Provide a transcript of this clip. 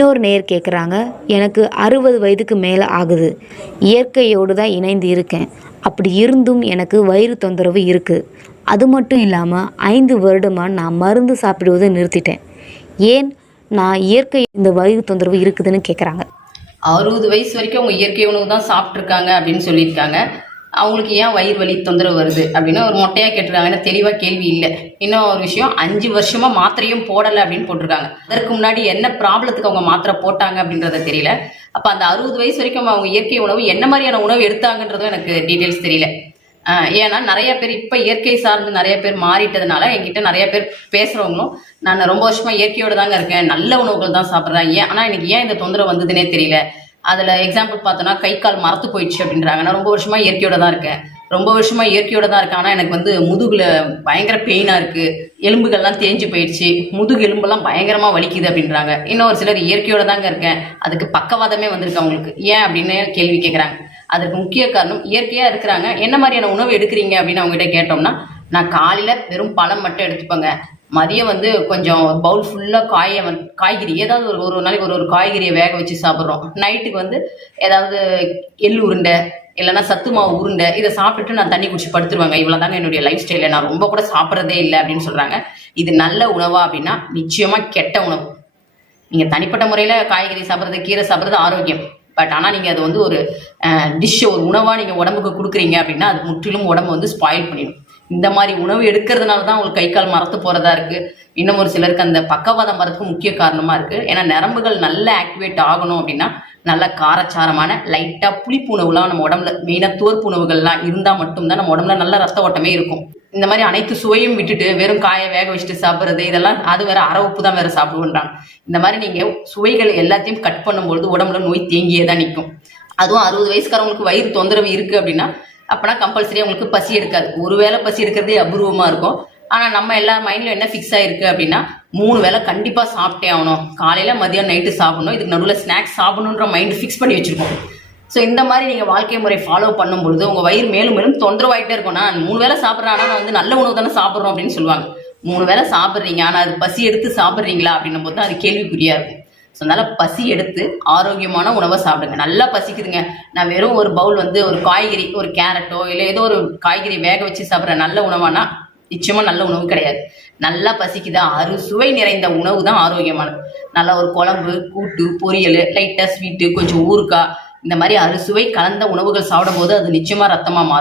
இன்னொரு நேயர் கேட்குறாங்க எனக்கு அறுபது வயதுக்கு மேலே ஆகுது. இயற்கையோடு தான் இணைந்து இருக்கேன். அப்படி இருந்தும் எனக்கு வயிறு தொந்தரவு இருக்குது அது மட்டும் இல்லாமல் ஐந்து வருடமாக நான் மருந்து சாப்பிடுவதை நிறுத்திட்டேன். ஏன் நான் இயற்கை இந்த வயிறு தொந்தரவு இருக்குதுன்னு கேட்குறாங்க அறுபது வயசு வரைக்கும் அவங்க இயற்கை உணவு தான் சாப்பிட்ருக்காங்க அப்படின்னு சொல்லியிருக்காங்க. அவங்களுக்கு ஏன் வயிறு வலி தொந்தரவு வருது அப்படின்னு ஒரு மொட்டையாக கேட்டிருக்காங்க. ஏன்னா தெளிவாக கேள்வி இல்லை. இன்னும் ஒரு விஷயம் அஞ்சு வருஷமாக மாத்திரையும் போடலை அப்படின்னு போட்டிருக்காங்க. அதற்கு முன்னாடி என்ன ப்ராப்ளத்துக்கு அவங்க மாத்திரை போட்டாங்க அப்படின்றத தெரியல. அப்போ அந்த அறுபது வயசு வரைக்கும் அவங்க இயற்கை உணவு என்ன மாதிரியான உணவு எடுத்தாங்கன்றதும் எனக்கு டீட்டெயில்ஸ் தெரியல. ஏன்னா நிறைய பேர் இப்போ இயற்கை சார்ந்து நிறைய பேர் மாறிட்டதுனால என்கிட்ட நிறைய பேர் பேசுகிறவங்களும் நான் ரொம்ப வருஷமாக இயற்கையோடு தாங்க இருக்கேன். நல்ல உணவுகள் தான் சாப்பிட்றேன். ஏன் ஆனால் எனக்கு ஏன் இந்த தொந்தரவு வந்ததுன்னே தெரியல. அதில் எக்ஸாம்பிள் பார்த்தோன்னா கை கால் மரத்து போயிடுச்சு அப்படின்றாங்க. நான் ரொம்ப வருஷமாக இயற்கையோட தான் இருக்கேன். ரொம்ப வருஷமாக இயற்கையோட தான் இருக்கேன். ஆனால் எனக்கு வந்து முதுகில் பயங்கர பெயினாக இருக்குது எலும்புகள்லாம் தேஞ்சு போயிடுச்சு. முதுகு எலும்பெல்லாம் பயங்கரமாக வலிக்குது அப்படின்றாங்க. இன்னொரு சிலர் இயற்கையோட தாங்க இருக்கேன். அதுக்கு பக்கவாதமே வந்திருக்கு அவங்களுக்கு. ஏன் அப்படின்னு கேள்வி கேட்குறாங்க அதுக்கு முக்கிய காரணம் இயற்கையாக இருக்கிறாங்க. என்ன மாதிரியான உணவு எடுக்கிறீங்க அப்படின்னு அவங்ககிட்ட கேட்டோம்னா நான் காலையில் வெறும் பழம் மட்டும் எடுத்துப்பேங்க. மதியம் வந்து கொஞ்சம் பவுல் ஃபுல்லாக காய காய்கறி. ஏதாவது ஒரு ஒரு நாளைக்கு ஒரு ஒரு காய்கறியை வேக வச்சு சாப்பிட்றோம். நைட்டுக்கு வந்து ஏதாவது எள் உருண்டை இல்லைன்னா சத்து மாவு உருண்டை இதை சாப்பிட்டுட்டு நான் தண்ணி குடிச்சு படுத்துருவாங்க. இவ்வளோ தாங்க என்னுடைய லைஃப் ஸ்டைலில் நான் ரொம்ப கூட சாப்பிட்றதே இல்லை அப்படின்னு சொல்கிறாங்க இது நல்ல உணவா அப்படின்னா நிச்சயமாக கெட்ட உணவு. நீங்கள் தனிப்பட்ட முறையில் காய்கறி சாப்பிட்றது கீரை சாப்பிட்றது ஆரோக்கியம். பட் ஆனால் நீங்கள் அது வந்து ஒரு டிஷ்ஷை ஒரு உணவாக நீங்கள் உடம்புக்கு கொடுக்குறீங்க அப்படின்னா அது முற்றிலும் உடம்பு வந்து ஸ்பாயில் பண்ணிடும். இந்த மாதிரி உணவு எடுக்கிறதுனால தான் உங்களுக்கு கை கால் மரத்து போகிறதா இருக்குது இன்னும் ஒரு சிலருக்கு அந்த பக்கவாதம் வரதுக்கு முக்கிய காரணமாக இருக்குது ஏன்னா நரம்புகள் நல்லா ஆக்டிவேட் ஆகணும் அப்படின்னா நல்ல காரச்சாரமான லைட்டாக புளிப்பு உணவுலாம் நம்ம உடம்புல மெயினாக தோற்பு உணவுகள்லாம் இருந்தால் மட்டும்தான் நம்ம உடம்புல நல்ல ரத்த ஓட்டமே இருக்கும். இந்த மாதிரி அனைத்து சுவையும் விட்டுட்டு வெறும் காயை வேக வச்சுட்டு சாப்பிட்றது இதெல்லாம் அது வேற அரை உப்பு தான் வேற சாப்பிடுவோன்றாங்க. இந்த மாதிரி நீங்கள் சுவைகள் எல்லாத்தையும் கட் பண்ணும்பொழுது உடம்புல நோய் தேங்கியே தான் நிற்கும். அதுவும் அறுபது வயசுக்காரவங்களுக்கு வயிறு தொந்தரவு இருக்குது அப்படின்னா அப்போனா கம்பல்சரி உங்களுக்கு பசி எடுக்காது. ஒருவேளை பசி எடுக்கிறதே அபூர்வமாக இருக்கும். ஆனால் நம்ம எல்லா மைண்டில் என்ன ஃபிக்ஸ் ஆயிருக்கு அப்படின்னா மூணு வேளை கண்டிப்பாக சாப்பிட்டே ஆகணும். காலையில் மதியம் நைட்டு சாப்பிடணும். இதுக்கு நடுவில் ஸ்நாக்ஸ் சாப்பிடணுன்ற மைண்ட் ஃபிக்ஸ் பண்ணி வச்சுருக்கோம். ஸோ இந்த மாதிரி நீங்கள் வாழ்க்கை முறை ஃபாலோ பண்ணும் பொழுது உங்கள் வயிறு மேலும் மேலும் தொந்தரவாயிட்டே இருக்கும். நான் மூணு வேளை சாப்பிட்றேன் ஆனால் நான் வந்து நல்ல உணவு தானே சாப்பிட்றோம் அப்படின்னு சொல்லுவாங்க. மூணு வேளை சாப்பிட்றீங்க ஆனால் அது பசி எடுத்து சாப்பிட்றீங்களா அப்படின்னும் போது அது கேள்விக்குறியா இருக்கும். ஸோ அதனால் பசி எடுத்து ஆரோக்கியமான உணவை சாப்பிடுங்க. நல்லா பசிக்குதுங்க. நான் வெறும் ஒரு பவுல் வந்து ஒரு காய்கறி ஒரு கேரட்டோ இல்லை ஏதோ ஒரு காய்கறி வேக வச்சு சாப்பிட்ற நல்ல உணவானா நிச்சயமாக நல்ல உணவு கிடையாது. நல்லா பசிக்குதா? அறுசுவை நிறைந்த உணவு தான் ஆரோக்கியமானது. நல்லா ஒரு குழம்பு கூட்டு பொரியல் லைட்டாக ஸ்வீட்டு கொஞ்சம் ஊறுகாய் இந்த மாதிரி அறுசுவை கலந்த உணவுகள் சாப்பிடும் போது அது நிச்சயமாக ரத்தமாக மாறும்.